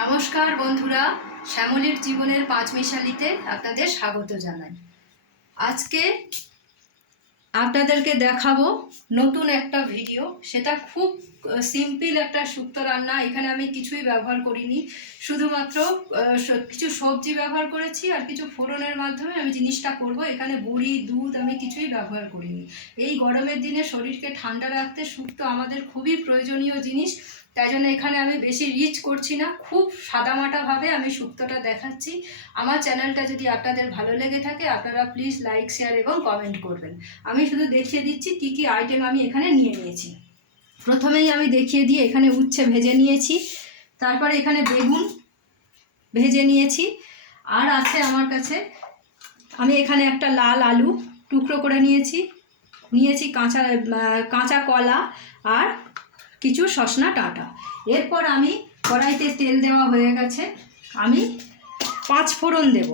নমস্কার বন্ধুরা, শ্যামলীর জীবনের পাঁচমিশালিতে আপনাদের স্বাগত জানাই। আজকে আপনাদেরকে দেখাবো নতুন একটা ভিডিও। সেটা খুব সিম্পল একটা শুক্তো রান্না। এখানে আমি কিছুই ব্যবহার করিনি, শুধুমাত্র কিছু সবজি ব্যবহার করেছি আর কিছু ফোড়নের মাধ্যমে আমি জিনিসটা করব। এখানে বড়ি, দুধ আমি কিছুই ব্যবহার করিনি। এই গরমের দিনে শরীরকে ঠান্ডা রাখতে শুক্তো আমাদের খুবই প্রয়োজনীয় জিনিস। তাই জন্য এখানে আমি বেশি রিচ করছি না, খুব সাদামাটাভাবে আমি শুক্তোটা দেখাচ্ছি। আমার চ্যানেলটা যদি আপনাদের ভালো লেগে থাকে আপনারা প্লিজ লাইক, শেয়ার এবং কমেন্ট করবেন। আমি শুধু দেখিয়ে দিচ্ছি কি কি আইটেম আমি এখানে নিয়ে নিয়েছি। প্রথমেই আমি দেখিয়ে দিই, এখানে উচ্ছে ভেজে নিয়েছি, তারপরে এখানে বেগুন ভেজে নিয়েছি, আর আছে আমার কাছে আমি এখানে একটা লাল আলু টুকরো করে নিয়েছি কাঁচা কলা আর কিছু সসনা ডাঁটা। এরপর আমি কড়াইতে তেল দেওয়া হয়ে গেছে, আমি 5 ফোড়ন দেব।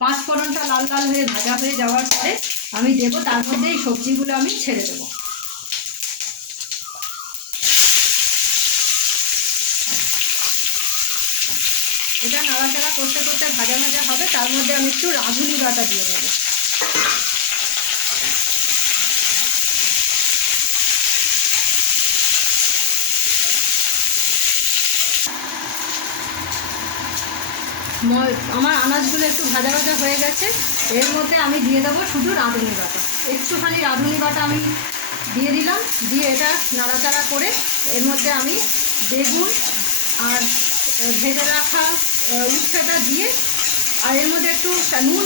5 ফোড়নটা লাল লাল হয়ে ভাজা হয়ে যাওয়ার পরে আমি দেব, তার মধ্যে এই সবজিগুলো আমি ছেড়ে দেব। এটা নাড়াচাড়া করতে করতে ভাজা ভাজা হবে, তার মধ্যে আমি একটু রাঁধুনি বাটা দিয়ে দেবো। আমার আনাজগুলো একটু ভাজা ভাজা হয়ে গেছে, এর মধ্যে আমি দিয়ে দেবো শুধু রাঁধুনি বাটা। একটুখানি রাঁধুনি বাটা আমি দিয়ে দিলাম, দিয়ে এটা নাড়াচাড়া করে এর মধ্যে আমি বেগুন আর ভেজে রাখা উচ্ছেটা দিয়ে, আর এর মধ্যে একটু নুন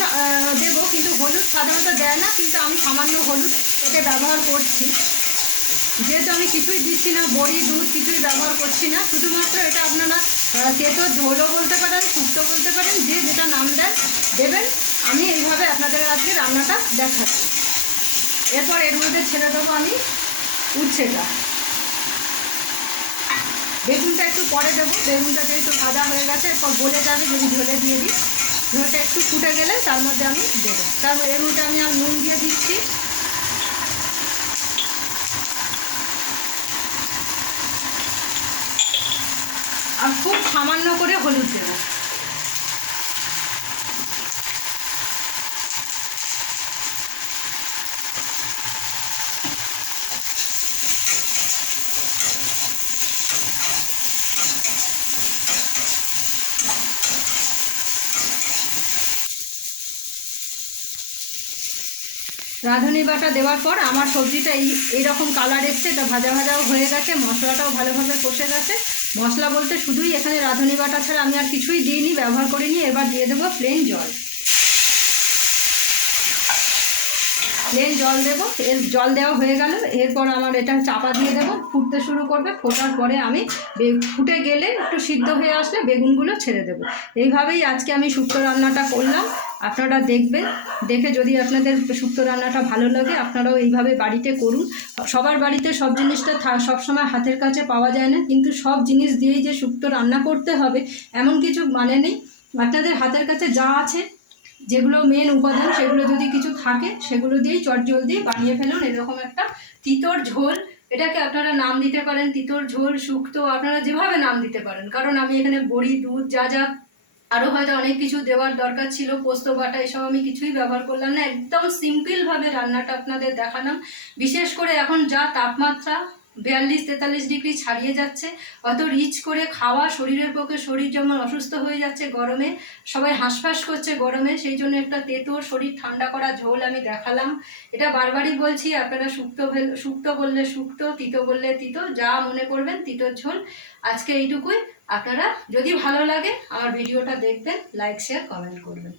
দেবো, কিন্তু হলুদ সাধারণত দেয় না, কিন্তু আমি সামান্য হলুদ এতে ব্যবহার করছি। যেহেতু আমি কিছুই দিচ্ছি না, বড়ি দুধ কিছুই ব্যবহার করছি না, শুধুমাত্র এটা আপনারা তেতো ঝোলও বলতে পারেন, শুক্তো বলতে পারেন, যে যেটা নাম দেবেন। আমি এইভাবে আপনাদের আজকে রান্নাটা দেখাচ্ছি। এরপর এর মধ্যে ছেড়ে দেবো আমি উচ্ছেটা। বেগুনটা একটু পরে দেবো, বেগুনটা যেহেতু ভাজা হয়ে গেছে এরপর গলে যাবে যদি ঝোলে দিয়ে দিই। ঝোলটা একটু ফুটে গেলে তার মধ্যে আমি দেবো, তারপর এর মধ্যে আমি আর নুন দিয়ে দিচ্ছি, আর খুব সামান্য করে হলুদ দেবো। রাঁধুনি বাটা দেওয়ার পর আমার সবজিটা এইরকম কালার এসছে, এটা ভাজা ভাজাও হয়ে গেছে, মশলাটাও ভালোভাবে কষে গেছে। মশলা বলতে শুধুই এখানে রাঁধুনি বাটা ছাড়া আমি আর কিছুই দিইনি, ব্যবহার করিনি। এবার দিয়ে দেবো প্লেন জল। প্লেন জল দেবো, এর জল দেওয়া হয়ে গেল। এরপর আমার এটা চাপা দিয়ে দেবো, ফুটতে শুরু করবে। ফোটার পরে আমি ফুটে গেলে একটু সিদ্ধ হয়ে আসলে বেগুনগুলো ছেড়ে দেবো। এইভাবেই আজকে আমি শুক্তো রান্নাটা করলাম। আপনারা দেখবেন, দেখে যদি আপনাদের শুক্তো রান্নাটা ভালো লাগে আপনারাও এইভাবে বাড়িতে করুন। সবার বাড়িতে সব জিনিসটা সবসময় হাতের কাছে পাওয়া যায় না, কিন্তু সব জিনিস দিয়েই যে শুক্তো রান্না করতে হবে এমন কিছু মানে নেই। আপনাদের হাতের কাছে যা আছে, যেগুলো মেন উপাদান, সেগুলো যদি কিছু থাকে সেগুলো দিয়েই চটজলদি বানিয়ে ফেলুন এরকম একটা তিতর ঝোল। এটাকে আপনারা নাম দিতে পারেন তিতর ঝোল, শুক্তো, আপনারা যেভাবে নাম দিতে পারেন। কারণ আমি এখানে বড়ি, দুধ, যা যা আরও হয়তো অনেক কিছু দেওয়ার দরকার ছিল, পোস্ত বাটা, এসব আমি কিছুই ব্যবহার করলাম না। একদম সিম্পলভাবে রান্নাটা আপনাদের দেখালাম। বিশেষ করে এখন যা তাপমাত্রা 42-43 ডিগ্রি ছাড়িয়ে যাচ্ছে, অত রিচ করে খাওয়া শরীরের পক্ষে, শরীর যেমন অসুস্থ হয়ে যাচ্ছে গরমে, সবাই হাঁসফাঁস করছে গরমে, সেই জন্য একটা তেতো শরীর ঠান্ডা করা ঝোল আমি দেখালাম। এটা বারবারই বলছি, আপনারা শুক্তো বললে শুক্তো, তিতো বললে তিতো, যা মনে করবেন তিতোর ঝোল। আজকে এইটুকুই। আপনারা যদি ভালো লাগে আমার ভিডিওটা দেখবেন, লাইক, শেয়ার, কমেন্ট করবেন।